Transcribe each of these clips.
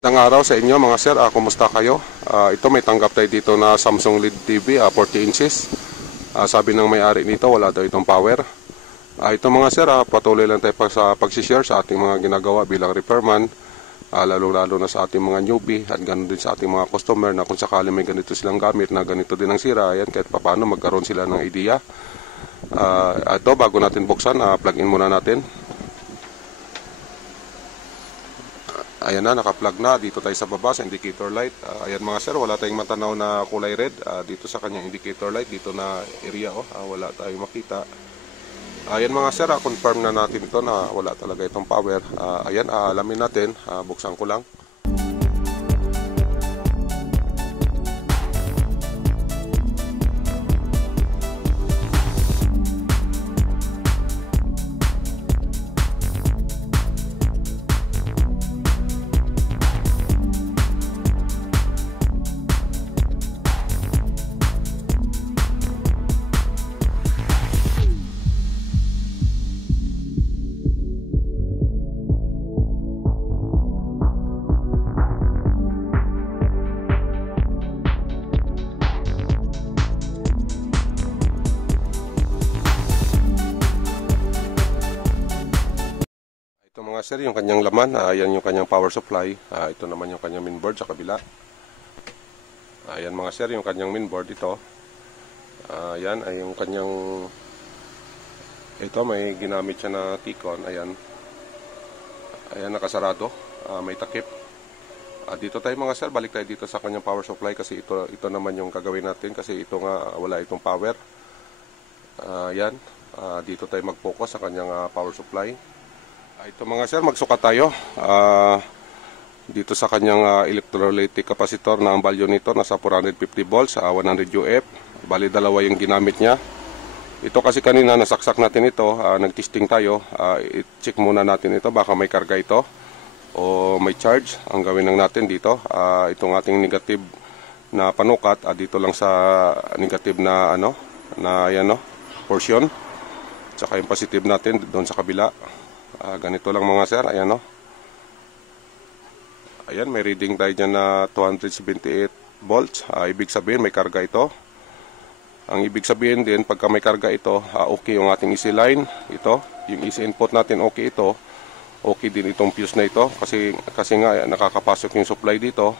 Magandang araw sa inyo mga sir, kumusta kayo? Ito may tanggap tayo dito na Samsung LED TV 40 inches. Sabi ng may-ari nito wala daw itong power. Ito mga sir, patuloy lang tayo sa pagsishare sa ating mga ginagawa bilang repairman, lalo-lalo na sa ating mga newbie at ganoon din sa ating mga customer na kung sakali may ganito silang gamit na ganito din ang sira, ayan, kahit paano magkaroon sila ng idea. Ito bago natin buksan, plug in muna natin. Ayan na, naka-plug na. Dito tayo sa baba sa indicator light. Ayan mga sir, wala tayong matanaw na kulay red. Dito sa kanyang indicator light, dito na area, wala tayong makita. Ayan mga sir, confirm na natin ito na wala talaga itong power. Ayan, alamin natin. Buksan ko lang. Ito mga sir, yung kanyang laman, ayan yung kanyang power supply, ito naman yung kanyang mainboard sa kabila. Ayan mga sir, yung kanyang mainboard ito. Ayan ay yung kanyang, ito may ginamit siya na T-con, ayan. Ayan nakasarado, may takip. Dito tayo mga sir, balik tayo dito sa kanyang power supply kasi ito naman yung gagawin natin kasi ito nga wala itong power. Ayan, dito tayo mag-focus sa kanyang power supply. Ito mga sir, magsukat tayo dito sa kanyang electrolytic capacitor na ang value nito nasa 450 volts, 100 UF. Bali dalawa yung ginamit niya. Ito kasi kanina nasaksak natin ito, nagtesting tayo. I-check muna natin ito, baka may karga ito o may charge. Ang gawin lang natin dito, itong ating negative na panukat, dito lang sa negative na portion. Tsaka yung positive natin doon sa kabila. Ganito lang mga sir, ayan ayan, may reading tayo dyan na 278 volts. Ibig sabihin may karga ito. Ang ibig sabihin din pagka may karga ito, okay yung ating EC line. Ito, yung EC input natin okay ito. Okay din itong fuse na ito kasi nga nakakapasok yung supply dito.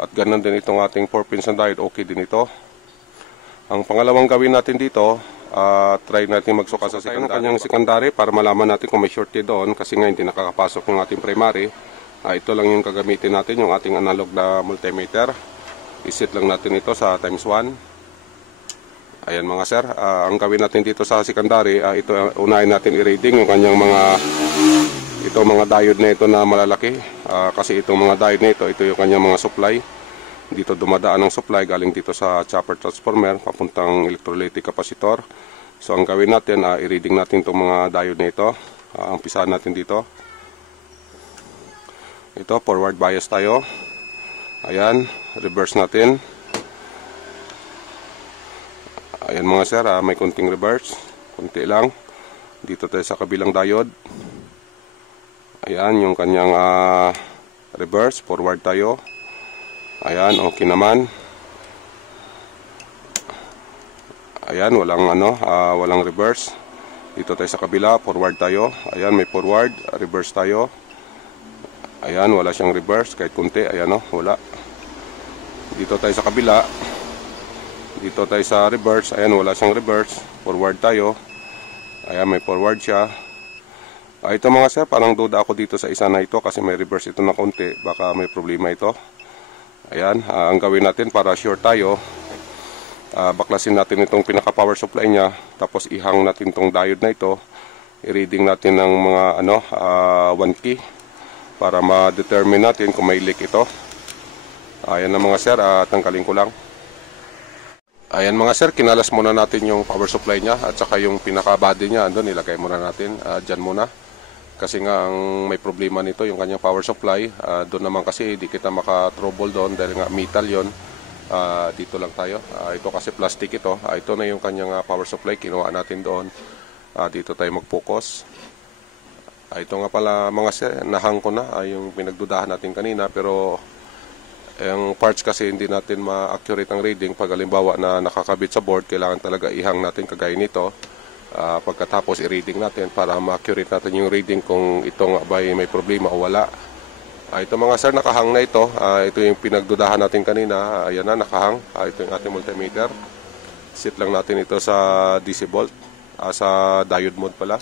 At ganun din itong ating 4 pins na diode, okay din ito. Ang pangalawang gawin natin dito, try natin magsukat sa kanyang secondary para malaman natin kung may shorted doon kasi nga hindi nakakapasok yung ating primary. Ito lang yung gagamitin natin, yung ating analog na multimeter. Iset lang natin ito sa times 1. Ayan mga sir, ang gawin natin dito sa secondary, ito unahin natin i-reading yung kanyang mga diode na ito na malalaki. Kasi itong mga diode na ito yung kanyang mga supply. Dito dumadaan ang supply galing dito sa chopper transformer papuntang electrolytic capacitor. So ang gawin natin, i-reading natin itong mga diode na ito. Umpisahan natin dito. Ito, forward bias tayo. Ayan, reverse natin. Ayan mga sir, may konting reverse. Konti lang. Dito tayo sa kabilang diode. Ayan, yung kanyang reverse, forward tayo. Ayan, okay naman. Ayan, walang reverse. Dito tayo sa kabila, forward tayo. Ayan, may forward, reverse tayo. Ayan, wala siyang reverse, kahit kunti. Ayan, wala. Dito tayo sa kabila. Dito tayo sa reverse. Ayan, wala siyang reverse. Forward tayo. Ayan, may forward siya. Ito mga sir, parang duda ako dito sa isa na ito kasi may reverse ito na kunti. Baka may problema ito. Ayan, ang gawin natin para sure tayo, baklasin natin itong pinaka power supply niya, tapos ihang natin itong diode na ito, i-reading natin ng mga 1 key para ma-determine natin kung may leak ito. Ayan na mga sir, tanggalin ko lang. Ayan mga sir, kinalas muna natin yung power supply niya at saka yung pinaka body niya, andun ilagay muna natin, dyan muna. Kasi nga ang may problema nito yung kanyang power supply, doon naman kasi di kita maka-trouble doon dahil nga metal yon. Dito lang tayo, ito kasi plastic ito. Ito na yung kanyang power supply, kinuha natin doon. Dito tayo mag-focus. Ito nga pala mga sir, nahang ko na yung pinagdudahan natin kanina, pero yung parts kasi hindi natin ma-accurate ang reading. Pag halimbawa na nakakabit sa board, kailangan talaga ihang natin kagaya nito. Pagkatapos i-reading natin para ma-accurate natin yung reading kung itong abay may problema o wala. Ito mga sir, nakahang na ito. Ito yung pinagdudahan natin kanina. Ayan na, nakahang. Ito yung ating multimeter. Set lang natin ito sa DC volt. Sa diode mode pala.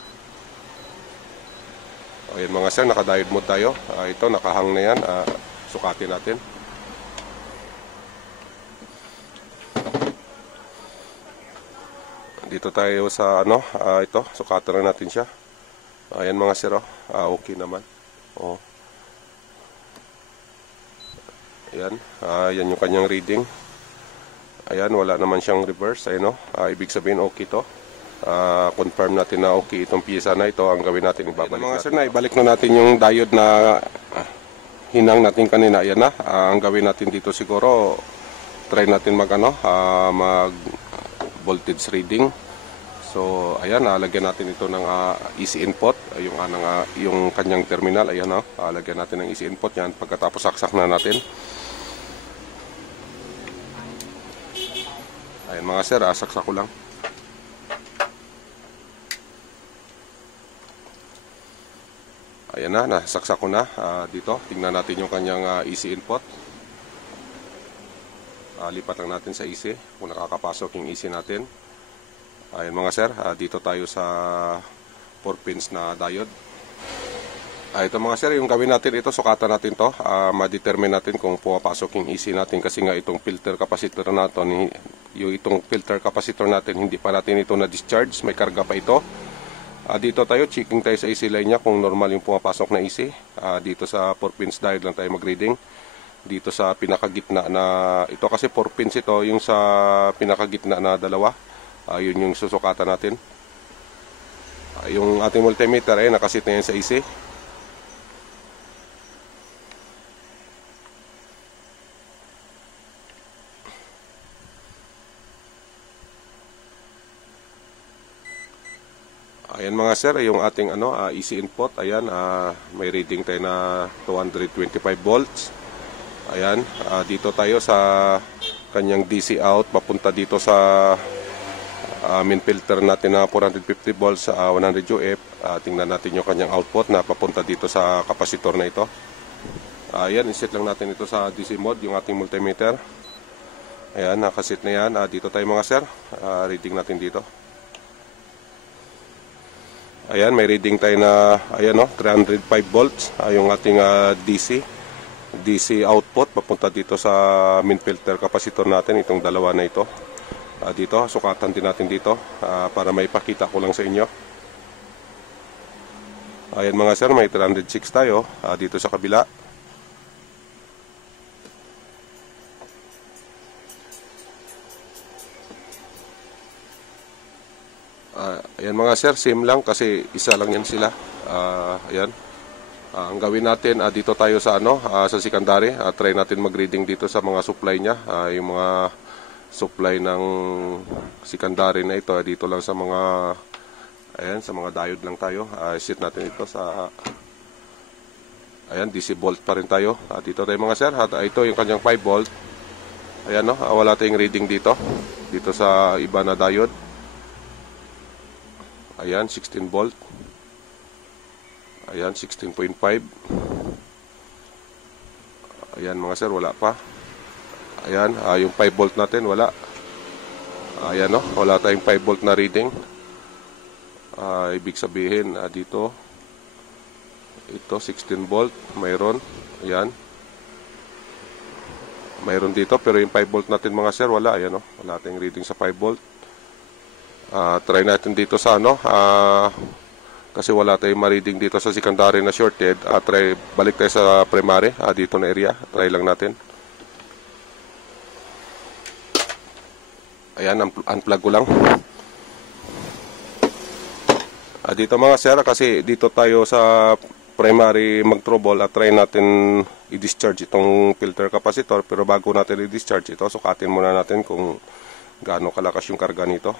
Ayan mga sir, naka-diode mode tayo. Ito, nakahang na yan. Sukatin natin. Dito tayo sa ito, sukatan na natin siya. Ayan mga sir, okay naman. Ayan, yan yung kanyang reading. Ayan, wala naman siyang reverse. Ayan, ibig sabihin okay to. Confirm natin na okay itong piyesa na ito. Ang gawin natin, ibabalik natin. Sir, na ibalik na natin yung diode na hinang natin kanina. Ayan na. Ang gawin natin dito siguro, try natin mag voltage reading. So ayan, lagyan natin ito ng AC input, yung kanyang terminal. Ayan, lagyan natin ng AC input yan. Pagkatapos saksak na natin. Ayan mga sir, saksak ko lang. Ayan na, nasaksak ko na. Dito, tingnan natin yung kanyang AC input. Lipat lang natin sa AC kung nakakapasok yung AC natin. Ayan mga sir, dito tayo sa 4 pins na diode. Ito mga sir, yung gawin natin ito, sukatan natin to. Ma-determine natin kung pumapasok yung AC natin kasi nga itong filter capacitor natin, itong filter capacitor natin, hindi pa natin ito na-discharge, may karga pa ito. Dito tayo, checking tayo sa AC line niya kung normal yung pumapasok na AC. Dito sa 4 pins diode lang tayo mag-reading. Dito sa pinakagitna na, ito kasi 4 pins ito, yung sa pinakagitna na dalawa, yun yung susukatan natin. Yung ating multimeter ay nakasit na yan sa AC. Ayan mga sir, yung ating AC input, ayan, may reading tayo na 225 volts. Ayan, dito tayo sa kanyang DC out, papunta dito sa main filter natin na 450 volts sa 100 UF. Tingnan natin yung kanyang output na papunta dito sa kapasitor na ito. Ayan, iset lang natin ito sa DC mode, yung ating multimeter. Ayan, nakasit na yan. Dito tayo mga sir, reading natin dito. Ayan, may reading tayo na, ayan 305 volts, yung ating DC output, papunta dito sa main filter capacitor natin, itong dalawa na ito. Dito, sukatan din natin dito, para may pakita ko lang sa inyo. Ayan mga sir, may 306 tayo, dito sa kabila. Ayan mga sir, same lang kasi isa lang yan sila. Ayan. Ang gawin natin, dito tayo sa sa secondary. Try natin mag-reading dito sa mga supply niya. Yung mga supply ng secondary na ito, dito lang sa mga, ayan, sa mga diode lang tayo. Set natin ito sa, ayan, DC volt pa rin tayo. Dito tayo mga sir. Ito yung kanyang 5 volt. Ayan, wala tayong reading dito. Dito sa iba na diode. Ayan, 16 volt. Ayan, 16.5. Ayan mga sir, wala pa. Ayan, yung 5 volt natin, wala. Ayan, wala tayong 5 volt na reading. Ibig sabihin, dito, ito, 16 volt, mayroon. Ayan. Mayroon dito, pero yung 5 volt natin mga sir, wala. Ayan, wala tayong reading sa 5 volt. Try natin dito sa kasi wala tayong ma-reading dito sa secondary na shorted. Balik tayo sa primary, dito na area. Try lang natin. Ayan, unplug ko lang. Dito mga sir, kasi dito tayo sa primary mag-trouble, try natin i-discharge itong filter capacitor. Pero bago natin i-discharge ito, sukatin muna natin kung gaano kalakas yung karga nito.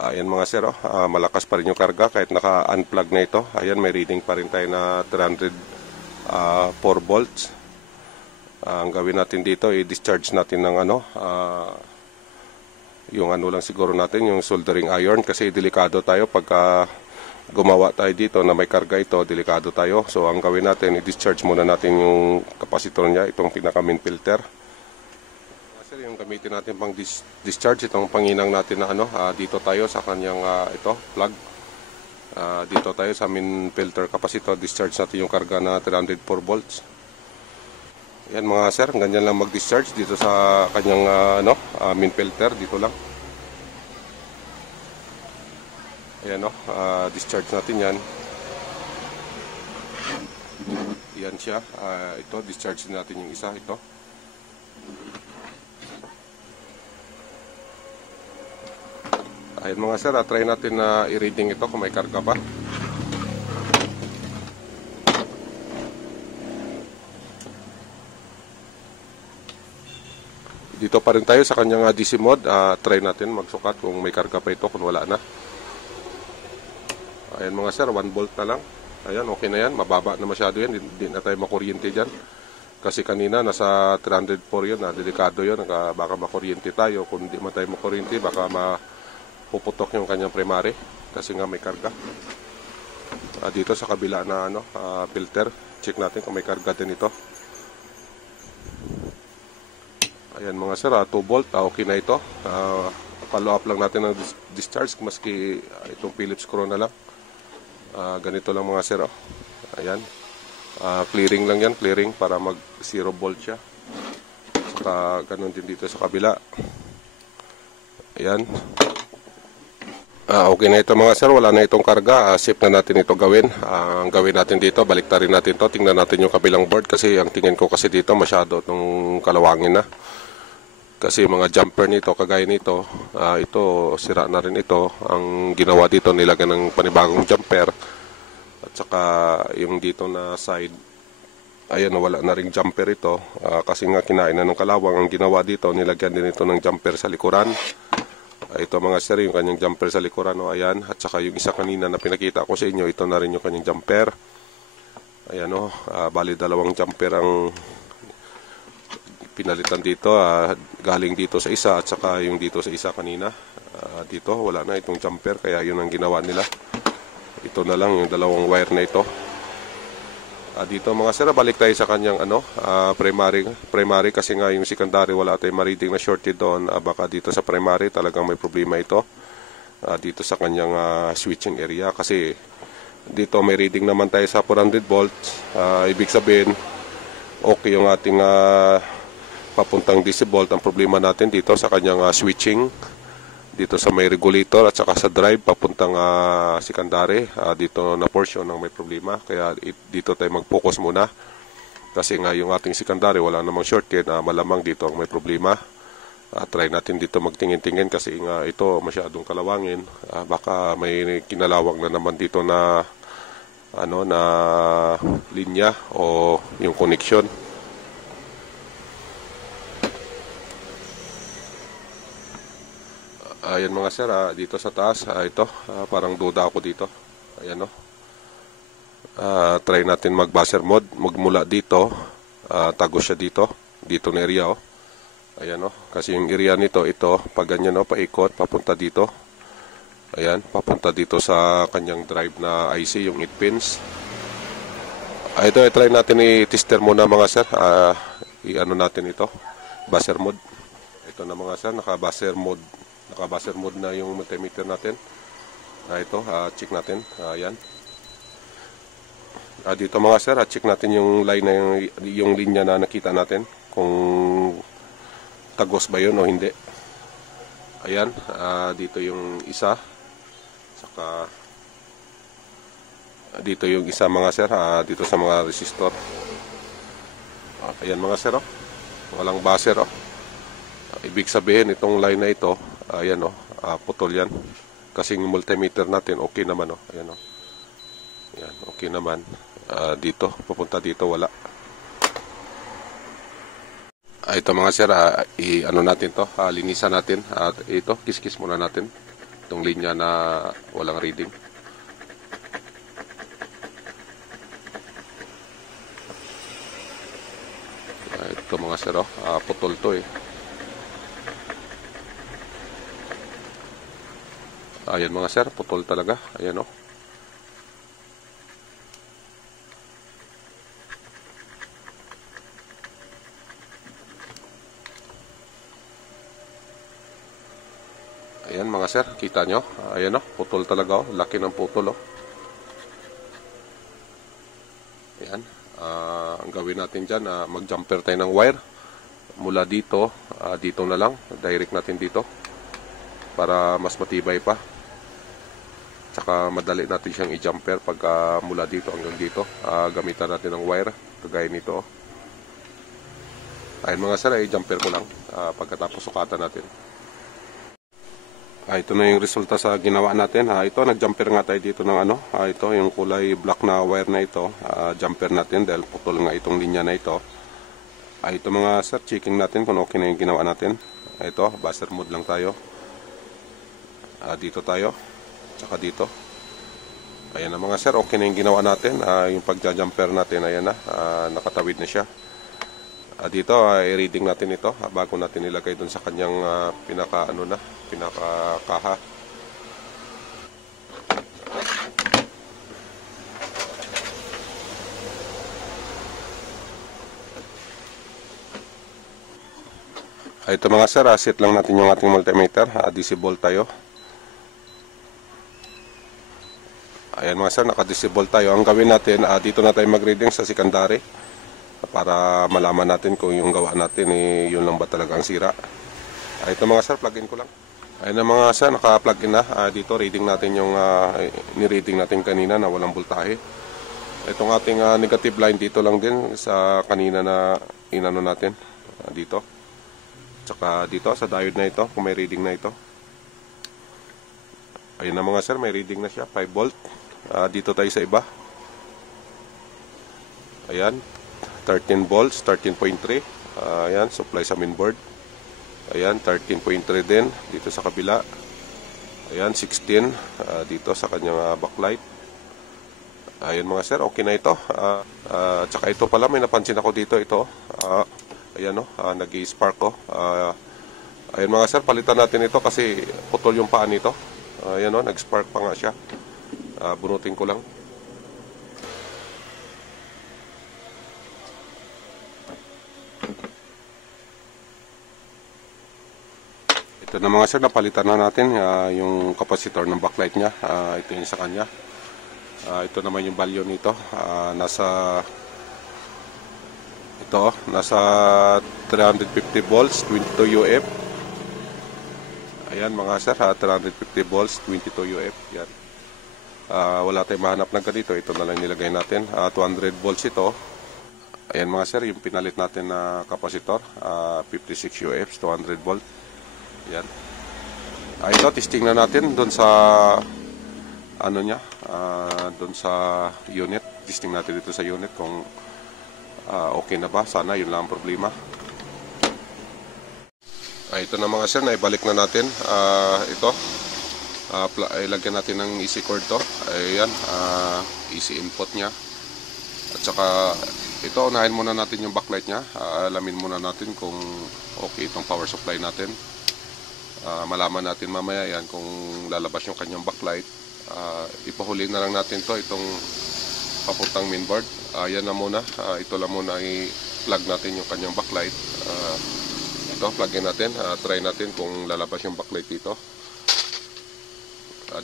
Ayan mga sir, malakas pa rin yung karga kahit naka-unplug na ito. Ayan, may reading pa rin tayo na 304 volts. Ang gawin natin dito, i-discharge natin ng yung lang siguro natin, yung soldering iron, kasi delikado tayo pagka gumawa tayo dito na may karga ito, delikado tayo. So ang gawin natin, i-discharge muna natin yung capacitor niya, itong pinaka main filter. Yung gamitin natin pang discharge, itong panginang natin na dito tayo sa kanyang ito plug, dito tayo sa main filter capacitor, discharge natin yung karga na 304 volts. Yan mga sir, ganyan lang mag-discharge dito sa kanyang main filter, dito lang. Ayan discharge natin yan. Yan siya, ito discharge natin yung isa, ito. Ayan mga sir, try natin na i-reading ito kung may karga pa. Dito pa rin tayo sa kanyang DC mode. Try natin magsukat kung may karga pa ito, kung wala na. Ayan mga sir, 1 volt na lang. Ayan, okay na yan, mababa na masyado yan, hindi na tayo makuryente dyan. Kasi kanina nasa 304 yun, delikado yun, baka makuryente tayo. Kung hindi man tayo makuryente, baka puputok yung kanyang primary kasi nga may karga. Dito sa kabila na filter, check natin kung may karga din ito. Ayan mga sir, 2 volt, okay na ito. Follow up lang natin ng discharge, maski itong Phillips screw na lang. Ganito lang mga sir. Ayan, clearing lang yan, clearing para mag 0 volt siya. Saka ganun din dito sa kabila. Ayan. Okay na ito mga sir, wala na itong karga. Safe na natin ito gawin. Ang gawin natin dito, baliktarin natin to. Tingnan natin yung kabilang board kasi ang tingin ko kasi dito masyado itong kalawangin na. Kasi mga jumper nito, kagaya nito, ito sira na rin ito. Ang ginawa dito, nilagyan ng panibagong jumper. At saka yung dito na side, ayan, wala na ring jumper ito. Kasi nga kinain na ng kalawang. Ang ginawa dito, nilagyan din ito ng jumper sa likuran. Ito mga sir, yung kanyang jumper sa likuran, ayan. At saka yung isa kanina na pinakita ko sa inyo, ito na rin yung kanyang jumper. Ayan bali dalawang jumper ang pinalitan dito, galing dito sa isa at saka yung dito sa isa kanina. Dito wala na itong jumper, kaya yun ang ginawa nila. Ito na lang yung dalawang wire na ito. Dito mga sir, balik tayo sa kanyang primary kasi nga yung secondary wala tayong ma-reading na shorted doon. Baka dito sa primary talagang may problema ito. Dito sa kanyang switching area kasi dito may reading naman tayo sa 400 volts. Ibig sabihin okay yung ating papuntang DC volt. Ang problema natin dito sa kanyang switching, dito sa may regulator at saka sa drive papuntang secondary, dito na portion ang may problema. Kaya dito tayo mag-focus muna kasi nga yung ating secondary wala namang shortcut, malamang dito ang may problema. Try natin dito magtingin-tingin kasi nga ito masyadong kalawangin. Baka may kinalawang na naman dito na na linya o yung connection. Ayan mga sir, dito sa taas, ito, parang duda ako dito. Ayan try natin mag-buzzer mode, magmula dito, tago siya dito na area Ayan kasi yung area nito, ito, pag ganyan paikot, papunta dito. Ayan, papunta dito sa kanyang drive na IC, yung 8 pins. Ito, try natin i-tester muna mga sir. I-ano natin ito, buzzer mode. Ito na mga sir, naka-buzzer mode. Naka-buzzer mode na yung multimeter natin. Ito, check natin. Ayan. Dito mga sir, check natin yung line na yung linya na nakita natin. Kung tagos ba yun o hindi. Ayan, dito yung isa. Saka dito yung isa mga sir, dito sa mga resistor. Ayan mga sir, walang buzzer ibig sabihin itong line na ito, ayan putol yan. Kasi yung multimeter natin okay naman ayan Ayan, okay naman. Dito, papunta dito wala. Ito mga sir, i-ano natin to, linisan natin. Ito, kiskis muna natin. itong linya na walang reading. Ito mga sir, putol to eh. Ayan mga sir, putol talaga. Ayan o. Ayan mga sir, kita nyo. Ayan o, putol talaga o. Laki ng putol o. Ayan. Ang gawin natin dyan, mag-jumper tayo ng wire. Mula dito, dito na lang. Direct natin dito. Para mas matibay pa. Tsaka madali natin siyang i-jumper pag mula dito hanggang dito. Gamitan natin ng wire. Kagaya nito o. Ayan mga sir, i-jumper ko lang. Pagkatapos sukatan natin. Ito na yung resulta sa ginawa natin. Ito, nag-jumper nga tayo dito ng ano. Ito, yung kulay black na wire na ito. Jumper natin dahil putol nga itong linya na ito. Ito mga sir, checking natin kung okay na yung ginawa natin. Ito, buzzer mode lang tayo. Dito tayo. Tsaka dito. Ayan na mga sir, okay na yung ginawa natin. Yung pagja-jumper natin, ayan na. Nakatawid na siya. Dito, i-reading natin ito bago natin ilagay dun sa kanyang pinaka-kaha. Ito mga sir, set lang natin yung ating multimeter. DC volt tayo. Ayan mga sir, naka-DC volt tayo. Ang gawin natin, dito na tayo mag-reading sa secondary. Para malaman natin kung yung gawa natin yun lang ba talaga ang sira. Ito mga sir, plug-in ko lang. Ayun na mga sir, naka-plug in na. Dito reading natin yung ni-reading natin kanina na walang voltahe. Itong ating negative line dito lang din sa kanina na inano natin dito. Tsaka dito sa diode na ito kung may reading na ito. Ayun na mga sir, may reading na siya, 5 volt. Dito tayo sa iba. Ayan. 13 volts, 13.3. Ayan, supply sa mainboard. Ayan, 13.3 din dito sa kabila. Ayan, 16 dito sa kanyang backlight. Ayan mga sir, okay na ito. Tsaka ito pala, may napansin ako dito. Ito, ayan o, nag-i-spark ko. Ayan mga sir, palitan natin ito kasi putol yung paa nito. Ayan o, nag-spark pa nga siya. Bunutin ko lang. Ito na mga sir, napalitan na natin yung capacitor ng backlight niya. Ito yung sa kanya. Ito naman yung value nito. Nasa 350 volts, 22 UF. Ayan mga sir, 350 volts, 22 UF. Yan. Wala tayong mahanap ng ganito. Ito na lang nilagay natin. 200 volts ito. Ayan mga sir, yung pinalit natin na capacitor. 56 UF, 200 volt. Yan. Ito, testing na natin doon sa ano niya, doon sa unit. Testing natin dito sa unit kung okay na ba. Sana yun lang ang problema. Ito na mga sir, naibalik na natin. Ito, ilagyan natin ng EC cord to. Ayan, EC input niya. At saka, ito, unahin muna natin yung backlight niya. Alamin muna natin kung okay itong power supply natin. Malaman natin mamaya yan kung lalabas yung kanyang backlight. Ipahuli na lang natin to, itong papuntang mainboard. Yan na muna, ito lang muna i-plug natin yung kanyang backlight. Ito, plug-in natin, try natin kung lalabas yung backlight dito.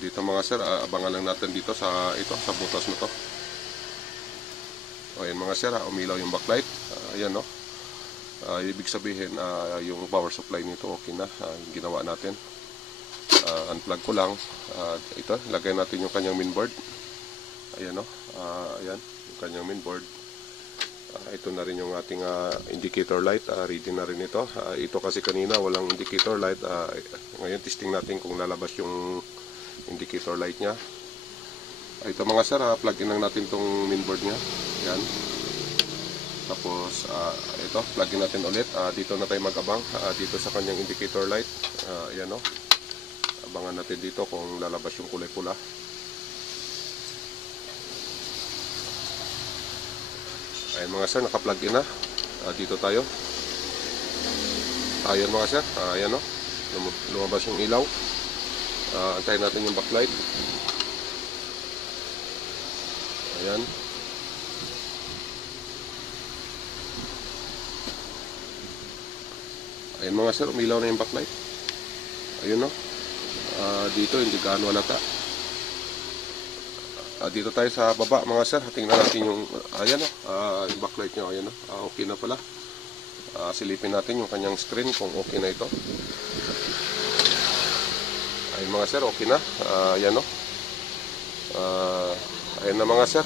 Dito mga sir, abangan lang natin dito sa butas na to. Ayan mga sir, umilaw yung backlight. Ayan no. Ibig sabihin yung power supply nito okay na, yung ginawa natin. Unplug ko lang. Ito, lagay natin yung kanyang mainboard. Ayan no. Ayan, yung kanyang mainboard. Ito na rin yung ating indicator light. Reading na rin ito. Ito kasi kanina walang indicator light. Ngayon testing natin kung lalabas yung indicator light nya. Ito mga sir, plug-in lang natin tong mainboard nya. Ayan. Tapos, ito, plug-in natin ulit. Dito na tayo mag-abang. Dito sa kanyang indicator light. Ayan o. Abangan natin dito kung lalabas yung kulay pula. Ayan mga sir, naka-plug in na. Dito tayo. Ayan mga sir, ayan o. Lumabas yung ilaw. Antayin natin yung backlight. Ayan. Ayan mga sir, umilaw na yung backlight. Ayun o. Dito hindi gaano halata. Dito tayo sa baba mga sir. Tingnan natin yung ayan o. Yung backlight nyo. Ayan o. Okay na pala. Silipin natin yung kanyang screen kung okay na ito. Ayun mga sir, okay na. Ayan o. Ayan na mga sir.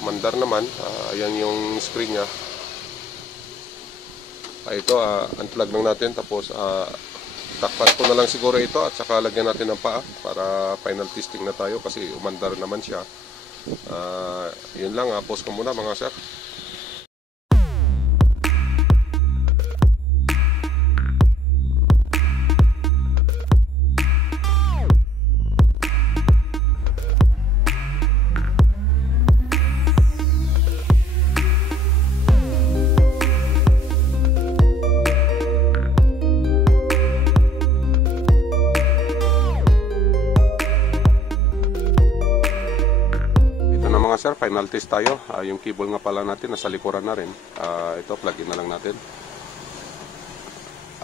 Umandar naman. Ayan yung screen nya. Ito, unplug lang natin. Tapos, takpan ko na lang siguro ito at saka lagyan natin ng paa para final testing na tayo kasi umandar naman siya. Yun lang, pause ko muna mga sir. Sir, final test tayo. Yung cable nga pala natin nasa likuran na rin. Ito, plug in na lang natin.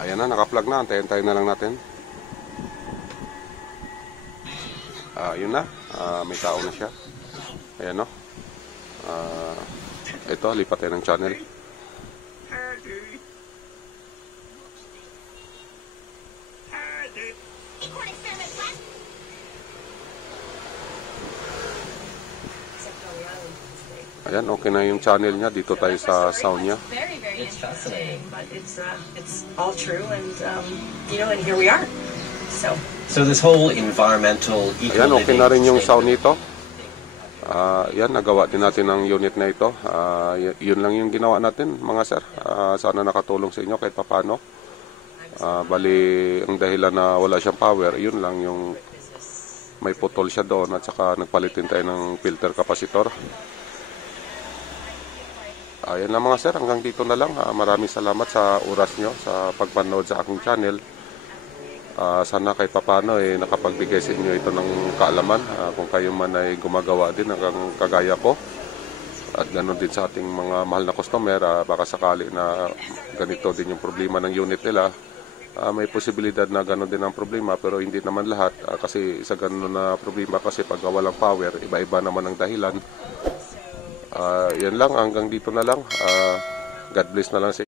Ayan na, naka-plug na. Antayin na lang natin. Yun na. May tao na siya. Ayan no. Ito, lipat tayo ng channel. Ayan, okay na yung channel niya. Dito tayo sa sound niya. It's fascinating, but it's all true, and and here we are. So this whole environmental eco-living. Ayan, okay na rin yung sound nito. Yan, nagawa din natin ang unit na ito. Yun lang yung ginawa natin, mga sir. Sana nakatulong sa inyo kahit papano. Bali, ang dahilan na wala siyang power, yun lang yung may putol siya doon at saka nagpalitin tayo ng filter capacitor. Ayan lang mga sir, hanggang dito na lang. Maraming salamat sa oras nyo sa pagpanood sa aking channel. Sana kahit papano nakapagbigay sa inyo ito ng kaalaman kung kayo man ay gumagawa din hanggang kagaya ko. At ganoon din sa ating mga mahal na customer, baka sakali na ganito din yung problema ng unit nila. May posibilidad na ganoon din ang problema pero hindi naman lahat kasi sa ganoon na problema kasi pag walang power, iba-iba naman ang dahilan. Yan lang, hanggang dito na lang. God bless na lang sa